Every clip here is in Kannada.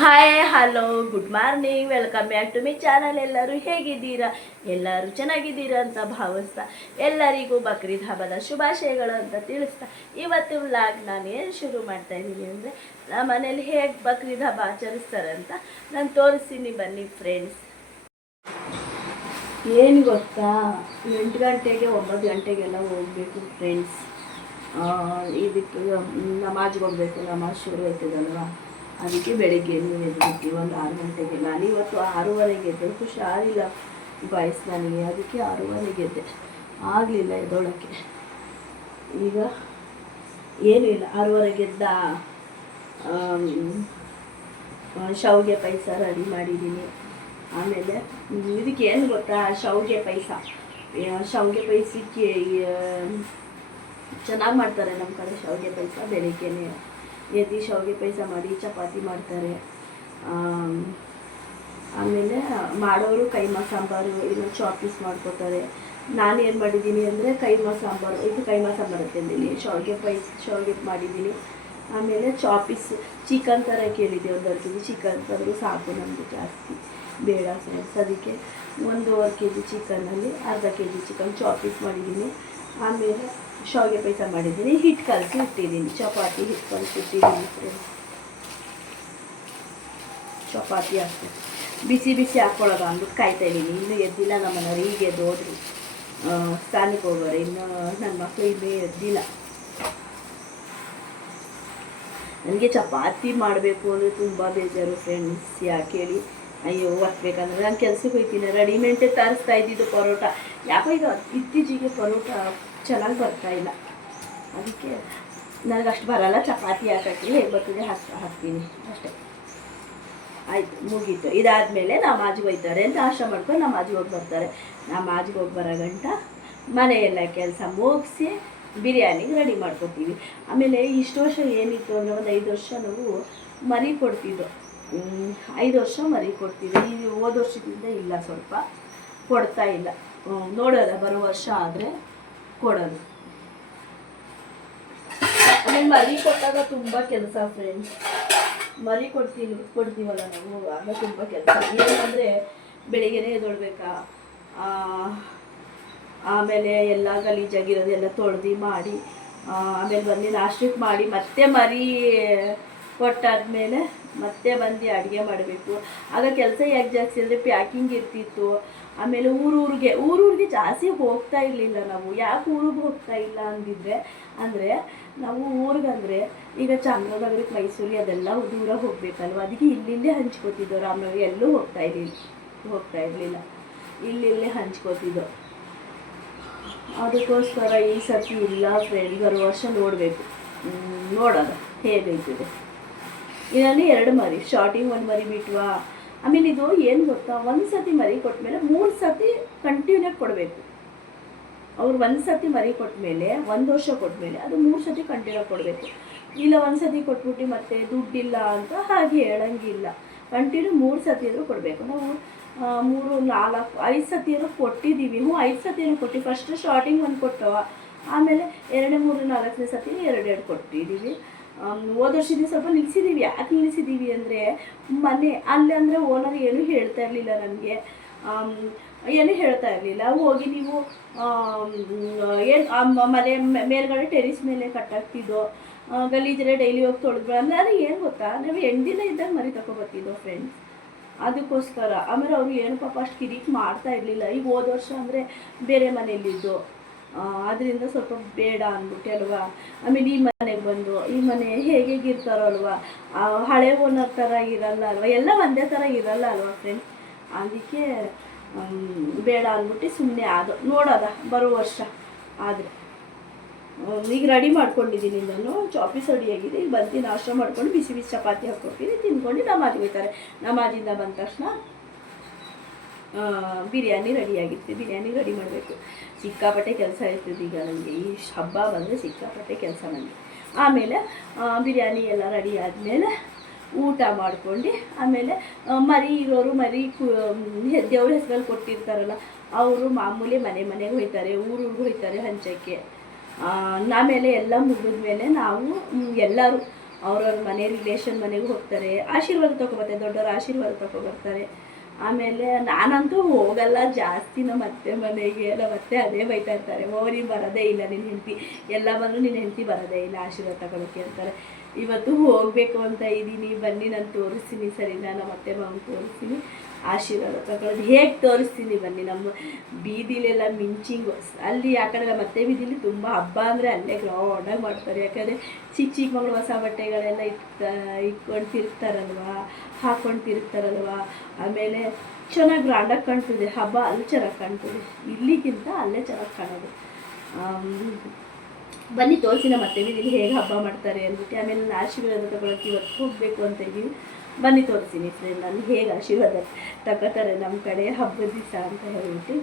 Hi hello good morning welcome back to my channel. ಎಲ್ಲರೂ ಹೇಗಿದ್ದೀರಾ? ಎಲ್ಲರೂ ಚೆನ್ನಾಗಿದ್ದೀರಾ ಅಂತ ಭಾವಿಸ್ತಾ ಎಲ್ಲರಿಗೂ ಬಕ್ರೀದ್ ಹಬ್ಬದ ಶುಭಾಶಯಗಳು ಅಂತ ತಿಳಿಸ್ತಾ ಇವತ್ತು ವ್ಲಾಗ್ ನಾನು ಏನು ಶುರು ಮಾಡ್ತಾ ಇದ್ದೀನಿ ಅಂದರೆ ನಮ್ಮ ಮನೇಲಿ ಹೇಗೆ ಬಕ್ರೀದ್ ಹಬ್ಬ ಆಚರಿಸ್ತಾರೆ ಅಂತ ನಾನು ತೋರಿಸ್ತೀನಿ, ಬನ್ನಿ ಫ್ರೆಂಡ್ಸ್. ಏನು ಗೊತ್ತಾ, 8 ಗಂಟೆಗೆ 9 ಗಂಟೆಗೆಲ್ಲ ಹೋಗಬೇಕು ಫ್ರೆಂಡ್ಸ್. ಇದಕ್ಕೆ ನಮಾಜ್ಗೆ ಹೋಗಬೇಕು, ನಮಾಜ್ ಶುರು ಆಯ್ತದಲ್ವ, ಅದಕ್ಕೆ ಬೆಳಗ್ಗೆ ಎದ್ಬಿಟ್ಟು ಒಂದು 6 ಗಂಟೆಗೆ. ನಾನು ಇವತ್ತು 6:30ಗೆ ಎದ್ದೆ, ಹುಷಾರಿಲ್ಲ ಬಾಯ್ಸ್ ನನಗೆ, ಅದಕ್ಕೆ 6:30ಗೆ ಎದ್ದೆ, ಆಗಲಿಲ್ಲ ಎದ್ದೋಳಕ್ಕೆ. ಈಗ ಏನೂ ಇಲ್ಲ, 6:30ಗೆ ಎದ್ದ ಶಾವಿಗೆ ಪಾಯಸ ರೆಡಿ ಮಾಡಿದ್ದೀನಿ. ಆಮೇಲೆ ಇದಕ್ಕೆ ಏನು ಗೊತ್ತಾ, ಶಾವಿಗೆ ಪಾಯಸಕ್ಕೆ ಚೆನ್ನಾಗಿ ಮಾಡ್ತಾರೆ ನಮ್ಮ ಕಡೆ ಶಾವಿಗೆ ಪಾಯಸ. ಬೆಳಗ್ಗೆನೇ ಎದ್ದು ಶಾವಿಗೆ ಪಾಯಸ ಮಾಡಿ ಚಪಾತಿ ಮಾಡ್ತಾರೆ. ಆಮೇಲೆ ಮಾಡೋರು ಕೈಮಾ ಸಾಂಬಾರು ಇಲ್ಲ ಚಾಪೀಸ್ ಮಾಡ್ಕೋತಾರೆ. ನಾನು ಏನು ಮಾಡಿದ್ದೀನಿ ಅಂದರೆ ಕೈಮಾ ಸಾಂಬಾರು ಅಂತಂದಿನಿ, ಶಾವಿಗೆ ಮಾಡಿದ್ದೀನಿ. ಆಮೇಲೆ ಚಾಪೀಸ್ ಚಿಕನ್ ಥರ ಕೇಳಿದ್ದೆ, 1.5 kg ಚಿಕನ್ ತಂದರೂ ಸಾಕು, ನಮಗೆ ಜಾಸ್ತಿ ಬೇಡ ಫ್ರೆಂಡ್ಸ್. ಅದಕ್ಕೆ 1.5 kg ಚಿಕನಲ್ಲಿ ಅರ್ಧ kg ಚಿಕನ್ ಚಾಪೀಸ್ ಮಾಡಿದ್ದೀನಿ. ಆಮೇಲೆ ಶಾವಿಗೆ ಪಾಯಸ ಮಾಡಿದ್ದೀನಿ, ಹಿಟ್ಟು ಕಲಸಿ ಇಟ್ಟಿದ್ದೀನಿ, ಚಪಾತಿ ಹಿಟ್ಟು ಕಲಸಿ ಇಟ್ಟಿದ್ದೀನಿ ಫ್ರೆಂಡ್ಸ್. ಚಪಾತಿ ಹಾಕ್ತೀನಿ, ಬಿಸಿ ಬಿಸಿ ಹಾಕ್ಕೊಳ್ಳೋದು ಅಂದ್ಬಿಟ್ಟು ಕಾಯ್ತಾ ಇದ್ದೀನಿ. ಇನ್ನೂ ಎದ್ದಿಲ್ಲ ನಮ್ಮನೆಯವ್ರು, ಈಗ ಎದ್ದು ಹೋದ್ರು ಸ್ಥಾನಕ್ಕೆ ಹೋಗೋರು. ಇನ್ನು ನನ್ನ ಮಕ್ಕಳು ಇನ್ನೂ ಎದ್ದಿಲ್ಲ. ನನಗೆ ಚಪಾತಿ ಮಾಡಬೇಕು ಅಂದರೆ ತುಂಬ ಬೇಜಾರು ಫ್ರೆಂಡ್ಸ್. ಯಾಕೆ ಹೇಳಿ, ಅಯ್ಯೋ ಒತ್ತಬೇಕಂದ್ರೆ ನಾನು ಕೆಲ್ಸಕ್ಕೆ ಹೋಗ್ತೀನಿ, ರೆಡಿಮೇಡೇ ತರಿಸ್ತಾ ಇದ್ದಿದ್ದು ಪರೋಟ. ಯಾಕೋ ಈಗ ಇತ್ತೀಚೆಗೆ ಪರೋಟ ಚೆನ್ನಾಗಿ ಬರ್ತಾಯಿಲ್ಲ, ಅದಕ್ಕೆ ನನಗೆ ಅಷ್ಟು ಬರಲ್ಲ. ಚಪಾತಿ ಹಾಕೋಕ್ಕೆ ಹೇಗೆ ಬರ್ತದೆ ಹಾಕ್ತೀನಿ ಅಷ್ಟೇ. ಆಯಿತು, ಮುಗೀತು. ಇದಾದಮೇಲೆ ನಮಾಜ್ಗೆ ಹೋಗ್ತಾರೆ, ನಾಷ್ಟ ಮಾಡ್ಕೊಂಡು ನಮಾಜ್ಗೆ ಹೋಗಿ ಬರ್ತಾರೆ. ನಮಾಜ್ಗೆ ಹೋಗಿ ಬರೋ ಗಂಟ ಮನೆಯೆಲ್ಲ ಕೆಲಸ ಮುಗಿಸಿ ಬಿರಿಯಾನಿಗೆ ರೆಡಿ ಮಾಡ್ಕೊತೀವಿ. ಆಮೇಲೆ ಇಷ್ಟು ವರ್ಷ ಏನಿತ್ತು ಅಂದರೆ ಒಂದು 5 ವರ್ಷ ನಾವು ಮರಿ ಕೊಡ್ತಿದ್ದೋ, 5 ವರ್ಷ ಮರಿ ಕೊಡ್ತಿದ್ದೆ. ಈ ಹೋದ ವರ್ಷದಿಂದ ಇಲ್ಲ, ಸ್ವಲ್ಪ ಕೊಡ್ತಾ ಇಲ್ಲ. ನೋಡೋದ ಬರೋ ವರ್ಷ ಆದರೆ ಕೊಡೋದು. ಆಮೇಲೆ ಮರಿ ಕೊಟ್ಟಾಗ ತುಂಬ ಕೆಲಸ ಫ್ರೆಂಡ್ಸ್. ಮರಿ ಕೊಡ್ತೀವಲ್ಲ ನಾವು, ಆಗ ತುಂಬ ಕೆಲಸ. ಏನಂದರೆ ಬೆಳಿಗ್ಗೆನೇ ಎದ್ದೊಳ್ಬೇಕಾ, ಆಮೇಲೆ ಎಲ್ಲ ಗಲೀಜಾಗಿರೋದೆಲ್ಲ ತೊಳೆದು ಮಾಡಿ, ಆಮೇಲೆ ಬಂದು ನಾಷ್ಟಕ್ಕೆ ಮಾಡಿ, ಮತ್ತೆ ಮರಿ ಕೊಟ್ಟಾದ್ಮೇಲೆ ಮತ್ತೆ ಬಂದು ಅಡುಗೆ ಮಾಡಬೇಕು. ಆಗ ಕೆಲಸ ಯಾಕೆ ಜಾಸ್ತಿ ಅಂದರೆ ಪ್ಯಾಕಿಂಗ್ ಇರ್ತಿತ್ತು. ಆಮೇಲೆ ಊರೂರಿಗೆ ಜಾಸ್ತಿ ಹೋಗ್ತಾ ಇರಲಿಲ್ಲ ನಾವು. ಯಾಕೆ ಊರಿಗೆ ಹೋಗ್ತಾ ಇಲ್ಲ ಅಂದರೆ ನಾವು ಊರಿಗಂದರೆ ಈಗ ಚಾಮರಾಜನಗರಕ್ಕೆ, ಮೈಸೂರಿಗೆ ಅದೆಲ್ಲ ದೂರ ಹೋಗಬೇಕಲ್ವ, ಅದಕ್ಕೆ ಇಲ್ಲಿಂದೇ ಹಂಚ್ಕೋತಿದ್ದೋ. ರಾಮನಗರ ಎಲ್ಲೂ ಹೋಗ್ತಾ ಇರಲಿಲ್ಲ, ಇಲ್ಲಿಲ್ಲೇ ಹಂಚ್ಕೋತಿದ್ದೋ. ಅದಕ್ಕೋಸ್ಕರ ಈ ಸರ್ತಿ ಇಲ್ಲ ಫ್ರೆಂಡ್, ಬರೋ ವರ್ಷ ನೋಡಬೇಕು, ನೋಡೋಣ ಹೇಗೈತಿದೆ. ಇದರಲ್ಲಿ 2 ಮರಿ, ಸ್ಟಾರ್ಟಿಂಗ್ 1 ಮರಿ ಬಿಟ್ವಾ. ಆಮೇಲೆ ಇದು ಏನು ಗೊತ್ತಾ, 1 ಸತಿ ಮರಿ ಕೊಟ್ಟಮೇಲೆ 3 ಸತಿ ಕಂಟಿನ್ಯೂ ಕೊಡಬೇಕು. ಅವ್ರು 1 ಸತಿ ಮರಿ ಕೊಟ್ಟಮೇಲೆ 1 ವರ್ಷ ಕೊಟ್ಟಮೇಲೆ ಅದು 3 ಸತಿ ಕಂಟಿನ್ಯೂ ಕೊಡಬೇಕು. ಇಲ್ಲ 1 ಸತಿ ಕೊಟ್ಬಿಟ್ಟು ಮತ್ತೆ ದುಡ್ಡಿಲ್ಲ ಅಂತ ಹಾಗೆ ಹೇಳಂಗಿಲ್ಲ. ಕಂಟಿನ್ಯೂ 3 ಸತಿ ಆದರೂ ಕೊಡಬೇಕು. ನಾವು 3, 4, 5 ಸತಿಯೂ ಕೊಟ್ಟಿದ್ದೀವಿ. 5 ಸತಿಯೂ ಕೊಟ್ಟು, ಫಸ್ಟ್ ಸ್ಟಾರ್ಟಿಂಗ್ 1 ಕೊಟ್ಟವ, ಆಮೇಲೆ 2, 3, 4ನೇ ಸತಿ 2 ಕೊಟ್ಟಿದ್ದೀವಿ. ಹೋದ ವರ್ಷದಿಂದ ಸ್ವಲ್ಪ ನಿಲ್ಲಿಸಿದ್ದೀವಿ. ಯಾಕೆ ನಿಲ್ಲಿಸಿದ್ದೀವಿ ಅಂದರೆ ಮನೆ ಅಲ್ಲಿ ಅಂದರೆ ಓನರ್ ಏನೂ ಹೇಳ್ತಾ ಇರಲಿಲ್ಲ ನನಗೆ, ಏನೂ ಹೇಳ್ತಾ ಇರಲಿಲ್ಲ. ಹೋಗಿ ನೀವು ಏನು ಮನೆ ಮೇಲ್ಗಡೆ ಟೆರಿಸ್ ಮೇಲೆ ಕಟ್ಟಾಕ್ತಿದ್ದೋ, ಗಲೀಜರೆ ಡೈಲಿ ಹೋಗಿ ತೊಳೆದ್ಬಿಡ. ನಾನು ಏನು ಗೊತ್ತಾ, ನಾವು 8 ದಿನ ಇದ್ದಾಗ ಮರಿ ತಗೊಬರ್ತಿದ್ದೋ ಫ್ರೆಂಡ್ಸ್. ಅದಕ್ಕೋಸ್ಕರ ಆಮೇಲೆ ಅವರು ಏನು ಪಾಪ ಅಷ್ಟು ಕಿರಿಕ್ ಮಾಡ್ತಾ ಇರಲಿಲ್ಲ. ಈಗ ಹೋದ ವರ್ಷ ಅಂದರೆ ಬೇರೆ ಮನೆಯಲ್ಲಿದ್ದು, ಅದರಿಂದ ಸ್ವಲ್ಪ ಬೇಡ ಅಂದ್ಬಿಟ್ಟು ಅಲ್ವಾ. ಆಮೇಲೆ ಈ ಮನೆಗೆ ಬಂದು, ಈ ಮನೆ ಹೇಗಿರ್ತಾರೋ ಅಲ್ವಾ, ಹಳೆ ಓನರ್ ಥರ ಇರಲ್ಲ ಅಲ್ವ, ಎಲ್ಲ ಒಂದೇ ಥರ ಇರಲ್ಲ ಅಲ್ವಾ ಫ್ರೆಂಡ್ಸ್. ಅದಕ್ಕೆ ಬೇಡ ಅಂದ್ಬಿಟ್ಟು ಸುಮ್ಮನೆ ಅದು ನೋಡೋದ ಬರೋ ವರ್ಷ ಆದರೆ. ಈಗ ರೆಡಿ ಮಾಡ್ಕೊಂಡಿದ್ದೀನಿ, ನಾನು ಚಾಪೀಸ್ ರೆಡಿಯಾಗಿದೆ. ಈಗ ಬಂದು ನಾಷ್ಟ ಮಾಡ್ಕೊಂಡು ಬಿಸಿ ಬಿಸಿ ಚಪಾತಿ ಹಾಕ್ಕೊಡ್ತೀನಿ, ತಿನ್ಕೊಂಡು ನಮಾಜ್ಗೆ ಹೋಗ್ತಾರೆ. ನಮಾಜಿಂದ ಬಂದ ತಕ್ಷಣ ಬಿರಿಯಾನಿ ರೆಡಿಯಾಗಿತ್ತು, ಬಿರಿಯಾನಿ ರೆಡಿ ಮಾಡಬೇಕು. ಸಿಕ್ಕಾಪಟ್ಟೆ ಕೆಲಸ ಇರ್ತದೆ ಈಗ ನನಗೆ, ಈ ಹಬ್ಬ ಬಂದರೆ ಸಿಕ್ಕಾಪಟ್ಟೆ ಕೆಲಸ ನನಗೆ. ಆಮೇಲೆ ಬಿರಿಯಾನಿ ಎಲ್ಲ ರೆಡಿ ಆದಮೇಲೆ ಊಟ ಮಾಡ್ಕೊಂಡು, ಆಮೇಲೆ ಮರಿ ಇರೋರು ಮರಿ ದೇವ್ರ ಹೆಸರಲ್ಲಿ ಕೊಟ್ಟಿರ್ತಾರಲ್ಲ, ಅವರು ಮಾಮೂಲಿ ಮನೆಗೆ ಹೋಗ್ತಾರೆ, ಊರಿಗೆ ಹೋಗ್ತಾರೆ ಹಂಚೋಕ್ಕೆ. ಆಮೇಲೆ ಎಲ್ಲ ಮುಗಿದ್ಮೇಲೆ ನಾವು ಎಲ್ಲರೂ ಅವ್ರವ್ರ ಮನೆ ರಿಲೇಷನ್ ಮನೆಗೆ ಹೋಗ್ತಾರೆ, ಆಶೀರ್ವಾದ ತೊಗೊಬರ್ತಾರೆ, ದೊಡ್ಡವ್ರ ಆಶೀರ್ವಾದ ತೊಗೊಬರ್ತಾರೆ. ಆಮೇಲೆ ನಾನಂತೂ ಹೋಗಲ್ಲ ಜಾಸ್ತಿ ನಮ್ಮ ಅತ್ತೆ ಮನೆಗೆ. ನಮ್ಮ ಅತ್ತೆ ಅದೇ ಬೈತಾ ಇರ್ತಾರೆ, ನೀನು ಬರೋದೇ ಇಲ್ಲ, ನಿನ್ನ ಹೆಂಡತಿ ಎಲ್ಲ ಬಂದರೂ ನಿನ್ನ ಹೆಂಡತಿ ಬರೋದೇ ಇಲ್ಲ ಆಶೀರ್ವಾದ ತಗೊಳಕ್ಕೆ ಅಂತಾರೆ. ಇವತ್ತು ಹೋಗಬೇಕು ಅಂತ ಇದ್ದೀನಿ, ಬನ್ನಿ ನಾನು ತೋರಿಸ್ತೀನಿ ಸರಿನಾ, ನಮ್ಮ ಅತ್ತೆ ಮಾವನ ತೋರಿಸ್ತೀನಿ ಆಶೀರ್ವಾದ ತಗೊಳ್ಳೋದು ಹೇಗೆ ತೋರಿಸ್ತೀನಿ ಬನ್ನಿ. ನಮ್ಮ ಬೀದಿಲೆಲ್ಲ ಮಿಂಚಿಂಗು ಅಲ್ಲಿ ಆ ಕಡೆ ನಮ್ಮ ಅತ್ತೆ ಬೀದಿಲಿ ತುಂಬ ಹಬ್ಬ ಅಂದರೆ ಅಲ್ಲೇ ಗ್ರೌಂಡಾಗಿ ಮಾಡ್ತಾರೆ. ಯಾಕಂದರೆ ಚಿಕ್ಕ ಚಿಕ್ಕ ಮಗಳು ಹೊಸ ಬಟ್ಟೆಗಳೆಲ್ಲ ಇಟ್ಕೊಂಡು ತಿರುಗ್ತಾರಲ್ವ, ಹಾಕ್ಕೊಂಡು ತಿರುಗ್ತಾರಲ್ವ. ಆಮೇಲೆ ಚೆನ್ನಾಗಿ ಗ್ರ್ಯಾಂಡಾಗಿ ಕಾಣ್ತದೆ ಹಬ್ಬ, ಅಲ್ಲಿ ಚೆನ್ನಾಗಿ ಕಾಣ್ತದೆ, ಇಲ್ಲಿಗಿಂತ ಅಲ್ಲೇ ಚೆನ್ನಾಗಿ ಕಾಣೋದು. ಬನ್ನಿ ತೋರಿಸಿ ನಮ್ಮ ಅತ್ತೆ ಬೀದಿಲಿ ಹೇಗೆ ಹಬ್ಬ ಮಾಡ್ತಾರೆ ಅಂದ್ಬಿಟ್ಟು. ಆಮೇಲೆ ನಾನು ಆಶೀರ್ವಾದ ತಗೊಳಕ್ಕೆ ಇವತ್ತು ಹೋಗಬೇಕು ಅಂತ ಇದ್ದೀವಿ, ಬನ್ನಿ ತೋರಿಸ್ತೀನಿ ಫ್ರೆಂಡ್ ನಾನು ಹೇಗೆ ಆಶೀರ್ವಾದ ತಗೋತಾರೆ ನಮ್ಮ ಕಡೆ ಹಬ್ಬದ ದಿವಸ ಅಂತ ಹೇಳ್ಬಿಟ್ಟು.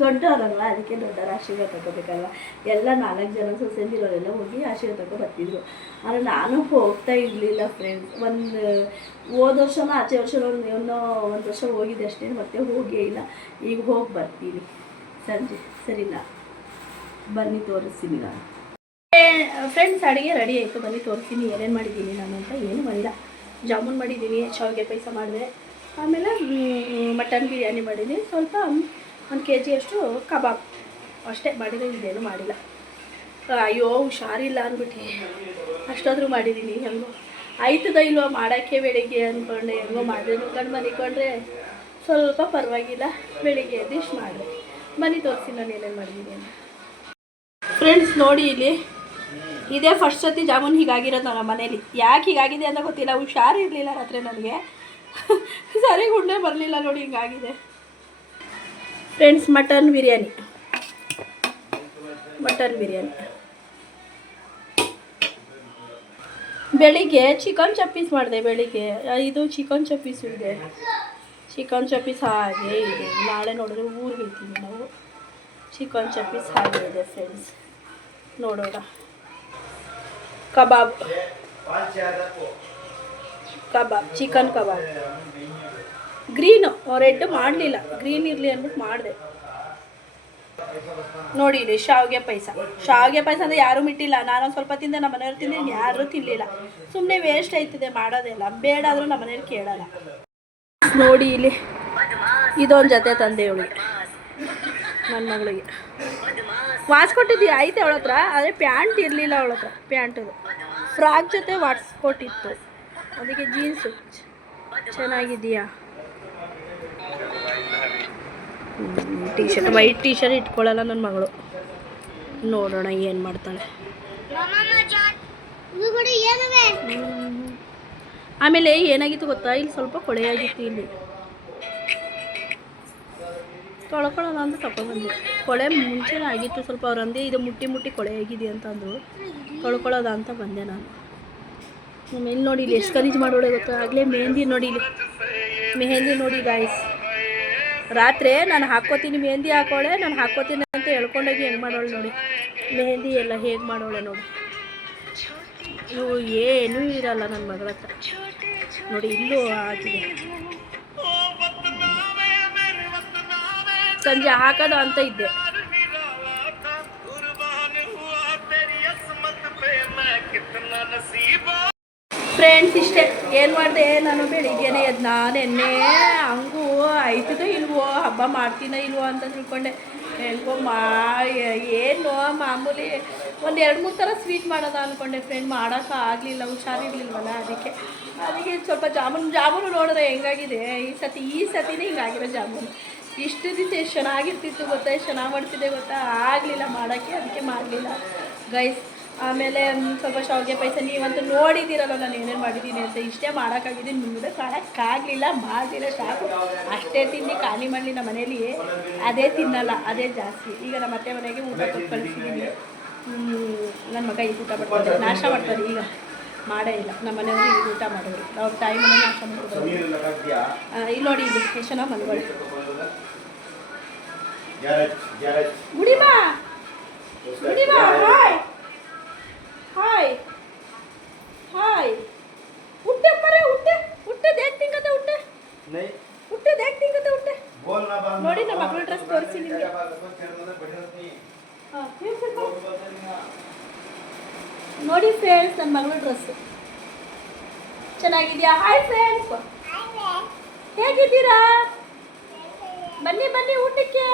ದೊಡ್ಡವರಲ್ವ, ಅದಕ್ಕೆ ದೊಡ್ಡವರ ಆಶೀರ್ವಾದ ತಗೋಬೇಕಲ್ವ. ಎಲ್ಲ 4 ಜನ ಸೊಸೆಂದಿರೋರೆಲ್ಲ ಹೋಗಿ ಆಶೀರ್ವಾದ ತಗೋ ಬರ್ತಿದ್ರು. ಆದರೆ ನಾನು ಹೋಗ್ತಾ ಇರಲಿಲ್ಲ ಫ್ರೆಂಡ್ಸ್. ಹೋದ ವರ್ಷನೂ ಆಚೆ ವರ್ಷನೂ ಇನ್ನೂ ಒಂದು ವರ್ಷ ಹೋಗಿದ್ದೆ ಅಷ್ಟೇ, ಮತ್ತೆ ಹೋಗೇ ಇಲ್ಲ. ಈಗ ಹೋಗಿ ಬರ್ತೀನಿ ಸಂಜೆ ಸರಿನಾ, ಬನ್ನಿ ತೋರಿಸ್ತೀನಿ ನಾನು. ಫ್ರೆಂಡ್ಸ್ ಅಡುಗೆ ರೆಡಿ ಆಯಿತು, ಬನ್ನಿ ತೋರಿಸ್ತೀನಿ ಏನೇನು ಮಾಡಿದ್ದೀನಿ ನಾನು ಅಂತ. ಏನು ಮಾಡಿಲ್ಲ, ಜಾಮೂನ್ ಮಾಡಿದ್ದೀನಿ, ಶಾವಿಗೆ ಪಾಯಸ ಮಾಡಿದೆ, ಆಮೇಲೆ ಮಟನ್ ಬಿರಿಯಾನಿ ಮಾಡಿದ್ದೀನಿ, ಸ್ವಲ್ಪ 1 kg ಅಷ್ಟು ಕಬಾಬ್ ಅಷ್ಟೇ ಮಾಡಿದೆ, ಇದೇನು ಮಾಡಿಲ್ಲ. ಅಯ್ಯೋ ಹುಷಾರಿಲ್ಲ ಅಂದ್ಬಿಟ್ಟು ಅಷ್ಟಾದರೂ ಮಾಡಿದ್ದೀನಿ. ಹೆಂಗೋ ಆಯ್ತದ ಇಲ್ವೋ ಮಾಡೋಕ್ಕೆ ಬೆಳಿಗ್ಗೆ ಅಂದ್ಕೊಂಡೆ, ಹೆಂಗೋ ಮಾಡಿದೆ ಅಂದ್ಕೊಂಡು ಮನಿಕೊಂಡ್ರೆ ಸ್ವಲ್ಪ ಪರವಾಗಿಲ್ಲ. ಬೆಳಿಗ್ಗೆ ಎದ್ದು ಇಷ್ಟು ಮಾಡಿದೆ, ಬನ್ನಿ ತೋರಿಸಿ ನಾನು ಏನೇನು ಮಾಡಿದ್ದೀನಿ ಅಂತ. ಫ್ರೆಂಡ್ಸ್ ನೋಡಿ, ಇಲ್ಲಿ ಇದೇ ಫಸ್ಟ್ ಸತಿ ಜಾಮೂನ್ ಹೀಗಾಗಿರೋದು ನಮ್ಮ ಮನೇಲಿ. ಯಾಕೆ ಹೀಗಾಗಿದೆ ಅಂತ ಗೊತ್ತಿಲ್ಲ, ಹುಷಾರಿರಲಿಲ್ಲ ರಾತ್ರಿ ನನಗೆ, ಸರಿ ಗುಂಡೆ ಬರಲಿಲ್ಲ ನೋಡಿ, ಹಿಂಗಾಗಿದೆ. ಫ್ರೆಂಡ್ಸ್ ಮಟನ್ ಬಿರಿಯಾನಿ ಬೆಳಿಗ್ಗೆ ಚಿಕನ್ ಚಪ್ಪೀಸ್ ಮಾಡಿದೆ. ಬೆಳಿಗ್ಗೆ ಇದು ಚಿಕನ್ ಚಪ್ಪೀಸ್ ಇದೆ, ಚಿಕನ್ ಚಪ್ಪೀಸ್ ಹಾಗೆ ಇದೆ. ನಾಳೆ ನೋಡಿದ್ರೆ ಊರಿಗೆ ಹೋಗ್ತೀವಿ ನಾವು. ಚಿಕನ್ ಚಪ್ಪೀಸ್ ಹಾಗೆ ಇದೆ ಫ್ರೆಂಡ್ಸ್, ನೋಡೋಣ. ಕಬಾಬ್ ಚಿಕನ್ ಕಬಾಬ್ ಗ್ರೀನು, ರೆಡ್ ಮಾಡಲಿಲ್ಲ, ಗ್ರೀನ್ ಇರಲಿ ಅಂದ್ಬಿಟ್ಟು ಮಾಡಿದೆ. ನೋಡಿ ಇಲ್ಲಿ ಶಾವಿಗೆ ಪಾಯಸ ಅಂದರೆ ಯಾರೂ ಮಿಟ್ಟಿಲ್ಲ. ನಾನೊಂದು ಸ್ವಲ್ಪ ತಿಂದೆ, ನಮ್ಮ ಮನೆಯವ್ರು ತಿಂದೆ, ಯಾರೂ ತಿನ್ನಲಿಲ್ಲ. ಸುಮ್ಮನೆ ವೇಸ್ಟ್ ಆಯ್ತದೆ ಮಾಡೋದೆಲ್ಲ, ಬೇಡ ಆದರೂ ನಮ್ಮ ಮನೆಯವ್ರು ಕೇಳಲ್ಲ. ನೋಡಿ ಇಲ್ಲಿ ಇದೊಂದು ಜೊತೆ ತಂದೆ ಅವಳಿಗೆ, ನನ್ನ ಮಗಳಿಗೆ ವಾಚ್ ಕೊಟ್ಟಿದ್ದೀವಿ, ಐತೆ ಅವಳ ಹತ್ರ. ಆದರೆ ಪ್ಯಾಂಟ್ ಇರಲಿಲ್ಲ ಅವಳ ಹತ್ರ, ಪ್ಯಾಂಟದು ಫ್ರಾಕ್ ಜೊತೆ ವಾಟ್ಸ್ ಕೊಟ್ಟಿತ್ತು, ಅದಕ್ಕೆ ಜೀನ್ಸು. ಚೆನ್ನಾಗಿದೆಯಾ T shirt, white T shirt ಇಟ್ಕೊಳ್ಳಲ್ಲ ನನ್ನ ಮಗಳು. ನೋಡೋಣ ಏನು ಮಾಡ್ತಾಳೆ. ಆಮೇಲೆ ಏನಾಗಿತ್ತು ಗೊತ್ತಾ, ಇಲ್ಲಿ ಸ್ವಲ್ಪ ಕೊಳೆಯಾಗಿತ್ತು, ಇಲ್ಲಿ ತೊಳ್ಕೊಳ್ಳೋಣ ಅಂತ ತಗೊಬಂದೆ. ಕೊಳೆ ಮುಂಚೆನೇ ಆಗಿತ್ತು ಸ್ವಲ್ಪ, ಅವ್ರು ಅಂದೇ ಇದು ಮುಟ್ಟಿ ಕೊಳೆಯಾಗಿದೆ ಅಂತ ಅಂದರು, ತೊಳ್ಕೊಳ್ಳೋದ ಅಂತ ಬಂದೆ ನಾನು. ಇಲ್ಲಿ ನೋಡಿ ಇಲ್ಲಿ ಎಷ್ಟು ಗಲೀಜು ಮಾಡೋಳೆ ಗೊತ್ತಾ. ಆಗಲೇ ಮೆಹಂದಿ ನೋಡಿ, ಇಲ್ಲಿ ಮೆಹಂದಿ ನೋಡಿ ಗಾಯ್ಸ್. ರಾತ್ರಿ ನಾನು ಹಾಕ್ಕೋತೀನಿ ಮೆಹಂದಿ ಹಾಕೋಳೆ, ನಾನು ಹಾಕ್ಕೋತೀನಿ ಅಂತ ಹೇಳ್ಕೊಂಡೋಗಿ ಹೆಂಗೆ ಮಾಡೋಳು ನೋಡಿ, ಮೆಹಂದಿ ಎಲ್ಲ ಹೇಗೆ ಮಾಡೋಳೆ ನೋಡಿ. ಇವು ಏನೂ ಇರಲ್ಲ ನನ್ನ ಮಗಳ ಹತ್ರ ನೋಡಿ. ಇಲ್ಲೂ ಆಗಿದೆ, ಸಂಜೆ ಹಾಕೋದು ಅಂತ ಇದ್ದೆ. ಫ್ರೆಂಡ್ಸ್ ಇಷ್ಟೇ, ಏನು ಮಾಡಿದೆ ನಾನು ಬೆಳಿಗ್ಗೆನೇ ಎದ್ದು ನಾನೆನ್ನೆ ಹಂಗೂ ಆಯ್ತದೋ ಇಲ್ವೋ, ಹಬ್ಬ ಮಾಡ್ತೀನೋ ಇಲ್ವೋ ಅಂತ ತಿಳ್ಕೊಂಡೆ. ಹೆಂಗೋ ಏನು ಮಾಮೂಲಿ 1-2-3 ಥರ ಸ್ವೀಟ್ ಮಾಡೋದ ಅಂದ್ಕೊಂಡೆ ಫ್ರೆಂಡ್. ಮಾಡೋಕ್ಕೆ ಆಗಲಿಲ್ಲ, ಹುಷಾರಿರ್ಲಿಲ್ವಲ್ಲ, ಅದಕ್ಕೆ ಸ್ವಲ್ಪ ಜಾಮೂನು ನೋಡಿದ್ರೆ ಹೆಂಗಾಗಿದೆ ಈ ಸತಿನೇ ಹಿಂಗಾಗಿರೋ ಜಾಮೂನು. ಇಷ್ಟು ದಿವಸ ಎಷ್ಟು ಚೆನ್ನಾಗಿರ್ತಿತ್ತು ಗೊತ್ತಾ, ಎಷ್ಟು ಚೆನ್ನಾಗಿ ಮಾಡ್ತಿದ್ದೆ ಗೊತ್ತಾ, ಆಗಲಿಲ್ಲ ಮಾಡೋಕ್ಕೆ, ಅದಕ್ಕೆ ಮಾಡಲಿಲ್ಲ ಗೈಸ್. ಆಮೇಲೆ ಸ್ವಲ್ಪ ಶಾವಿಗೆ ಪಾಯಸ ನೀವಂತೂ ನೋಡಿದ್ದೀರಲ್ಲ ನಾನು ಏನೇನು ಮಾಡಿದ್ದೀನಿ ಅಂತ. ಇಷ್ಟೇ ಮಾಡೋಕ್ಕಾಗಿದ್ದೀನಿ, ಮುಂದೆ ಮಾಡೋಕ್ಕಾಗಲಿಲ್ಲ, ಮಾಡಲಿಲ್ಲ, ಸಾಕು. ಅಷ್ಟೇ ತಿಂದು ಖಾಲಿ ಮಾಡಲಿ. ನಮ್ಮ ಮನೇಲಿ ಅದೇ ತಿನ್ನಲ್ಲ, ಅದೇ ಜಾಸ್ತಿ. ಈಗ ನಮ್ಮ ಅತ್ತೆ ಮನೆಗೆ ಊಟ ಕೊಟ್ಟು ಕಳಿಸಿದ್ದೀನಿ. ನನ್ನ ಮಗ ಈಗ ಊಟ ಮಾಡ್ತಾರೆ, ನಾಷ್ಟ ಮಾಡ್ತಾರೆ, ಈಗ ಮಾಡೇ ಇಲ್ಲ. ನಮ್ಮ ಮನೆಯವರು ಈಗ ಊಟ ಮಾಡೋರು, ಅವ್ರ ತಾಯಿ ಮನೆ ನಾಷ್ಟ ಮಾಡ್ತಾರೆ. ಇಲ್ಲಿ ನೋಡಿ, ಇಲ್ಲಿ ಎಷ್ಟು ಚೆನ್ನಾಗಿ ಮನೆಗಳು. ಗುಡಿಮಾ हाय हाय उठे परे उठे उठे देखती कते उठे नहीं उठे देखती कते उठे बोल ना बात ನೋಡಿ ನಮ್ಮ ಮಗಳ ಡ್ರೆಸ್ ತೋರಿಸಿ ನಿಮಗೆ. ಹಾಂ ನೋಡಿ ಫ್ರೆಂಡ್ಸ್, ನನ್ನ ಮಗಳ ಡ್ರೆಸ್ಸು ಚೆನ್ನಾಗಿದೆಯಾ? ಹಾಯ್ ಫ್ರೆಂಡ್ಸ್, ಹೇಗಿದ್ದೀರಾ? ಬನ್ನಿ ಬನ್ನಿ ಊಟಕ್ಕೆ.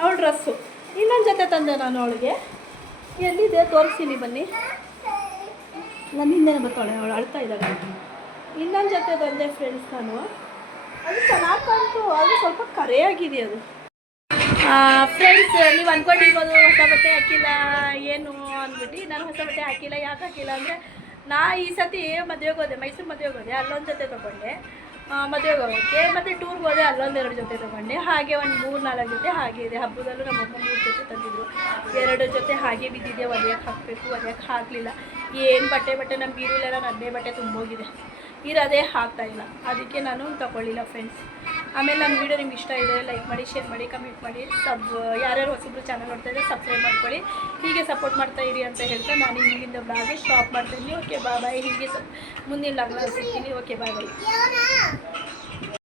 ಅವಳ ಡ್ರೆಸ್ಸು ಇನ್ನೊಂದು ಜೊತೆ ತಂದೆ ನಾನು ಅವಳಿಗೆ. ಎಲ್ಲಿದೆ ತೋರಿಸ್ತೀನಿ ಬನ್ನಿ. ನನ್ನ ಹಿಂದೆನೇ ಬರ್ತಾಳೆ, ಅವಳು ಅಳ್ತಾ ಇದ್ದಾಳೆ. ಇನ್ನೊಂದು ಜೊತೆ ತಂದೆ ಫ್ರೆಂಡ್ಸ್ ನಾನು. ಅದು ಚೆನ್ನಾಗಿ ಕಾಣ್ತು, ಅದು ಸ್ವಲ್ಪ ಕರೆಯಾಗಿದೆ ಅದು. ಫ್ರೆಂಡ್ಸ್, ನೀವು ಅಂದ್ಕೊಂಡಿರ್ಬೋದು ಹೊಸ ಬಟ್ಟೆ ಹಾಕಿಲ್ಲ ಏನು ಅಂದ್ಬಿಟ್ಟು. ನಾನು ಹೊಸ ಬಟ್ಟೆ ಹಾಕಿಲ್ಲ. ಯಾಕೆ ಹಾಕಿಲ್ಲ ಅಂದರೆ, ನಾ ಈ ಸತಿ ಮದುವೆಗೆ ಹೋದೆ, ಮೈಸೂರು ಮದುವೆಗೆ ಹೋದೆ, ಅಲ್ಲೊಂದು ಜೊತೆ ತೊಗೊಂಡೆ ಮದುವೆಗೆ ಹೋಗೋಕ್ಕೆ. ಮತ್ತು ಟೂರ್ಗೆ ಹೋದೆ, ಅಲ್ಲೊಂದು 2 ಜೊತೆ ತೊಗೊಂಡೆ. ಹಾಗೆ ಒಂದು 3-4 ಜೊತೆ ಹಾಗೆ ಇದೆ. ಹಬ್ಬದಲ್ಲೂ ನಮ್ಮಮ್ಮ 3 ಜೊತೆ ತಂದಿದ್ರು. 2 ಜೊತೆ ಹಾಗೆ ಬಿದ್ದಿದೆ, ಒಲೆಯಕ್ಕೆ ಹಾಕಬೇಕು, ಒಲೆಯಕ್ಕೆ ಹಾಕಲಿಲ್ಲ. ಏನು ಬಟ್ಟೆ ನಮ್ಮ ಬೀರುಲೆಲ್ಲ ನನ್ನೇ ಬಟ್ಟೆ ತುಂಬೋಗಿದೆ, ಇರೋದೇ ಹಾಕ್ತಾಯಿಲ್ಲ. ಅದಕ್ಕೆ ನಾನು ತಗೊಳ್ಳಿಲ್ಲ ಫ್ರೆಂಡ್ಸ್. ಆಮೇಲೆ ನನ್ನ ವೀಡಿಯೋ ನಿಮ್ಗೆ ಇಷ್ಟ ಇದೆ, ಲೈಕ್ ಮಾಡಿ, ಶೇರ್ ಮಾಡಿ, ಕಮೆಂಟ್ ಮಾಡಿ. ಯಾರ್ಯಾರು ಹೊಸಬ್ರು ಚಾನಲ್ ನೋಡ್ತಾ ಇದ್ದಾರೆ ಸಬ್ಸ್ಕ್ರೈಬ್ ಮಾಡ್ಕೊಳ್ಳಿ. ಹೀಗೆ ಸಪೋರ್ಟ್ ಮಾಡ್ತಾ ಇರಿ ಅಂತ ಹೇಳ್ತಾ ನಾನು ಇಲ್ಲಿಂದ ಬ್ಲಾಗ್ ಸ್ಟಾಪ್ ಮಾಡ್ತಾಯಿದ್ದೀನಿ. Okay bye. ಹೀಗೆ ಮುಂದಿನ ಬ್ಲಾಗ್ನಲ್ಲಿ ಸಿಗ್ತೀನಿ. ಓಕೆ ಬಾಯ್.